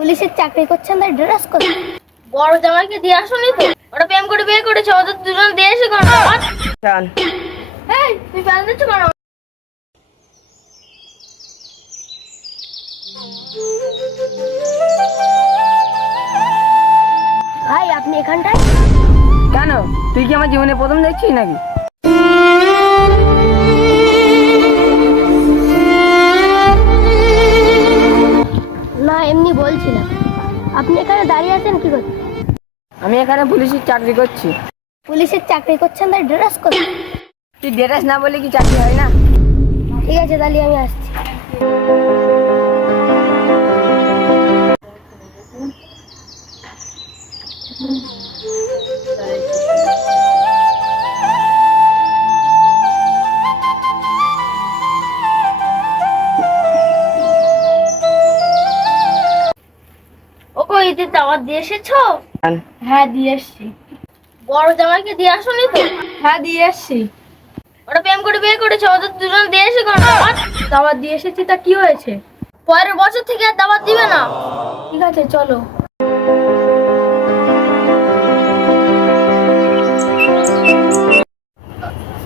পুলিশের চাকরি করছেন তাই ড্রেস করছেন। বড় জামাইকে দিয়ে আসুনি তো? ওরা প্রেম করে বিয়ে করেছে, ওদের দুজন দিয়ে এসে কেন? চান এই তুই ফেলে দিচ্ছ কেন? ভাই আপনি এখানটায়? কেন? তুই কি আমার জীবনে প্রথম দেখছিস নাকি? না এমনি বলছিলাম। আপনি এখানে দাঁড়িয়ে আছেন কি করতে? আমি এখানে পুলিশের চাকরি করছি। পুলিশের চাকরি করছেন তাই ড্রেস করছেন। তুই ড্রেস না বলে কি চাকরি হয় না? ঠিক আছে তাহলে আমি আসছি। ও কই, ঈদের দাওয়াত দিয়ে এসেছো? চান, হ্যাঁ দিয়ে এসছি। বড় জামাইকে দিয়ে আসুনি তো? হ্যাঁ দিয়ে এসছি। ওরা প্রেম করে বিয়ে করেছে, ওদের দুজন দিয়ে এসে কেন? দাওয়াত দিয়ে এসেছি, তা কি হয়েছে? পরের বছর থেকে আর দাওয়াত দিবে না। ঠিক আছে চলো।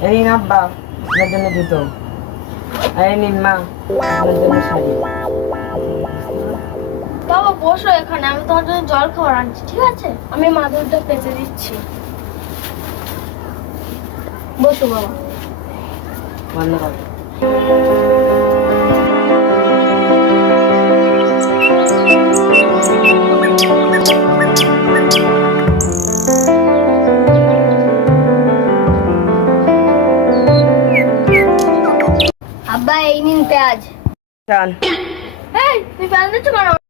এই নিন আব্বা আপনার জন্য জুতো, আর এই নিন মা আপনার জন্য শাড়ি। বাবা বসো এখানে, আমি তোমার জন্য জল খাবার আনছি, ঠিক আছে? আমি মাদুরটা পেতে দিচ্ছি। বসো বাবা। বন্ধ কর। আব্বা এই নিন পেঁয়াজ। চান এই তুই ফেলে দিচ্ছ কেন?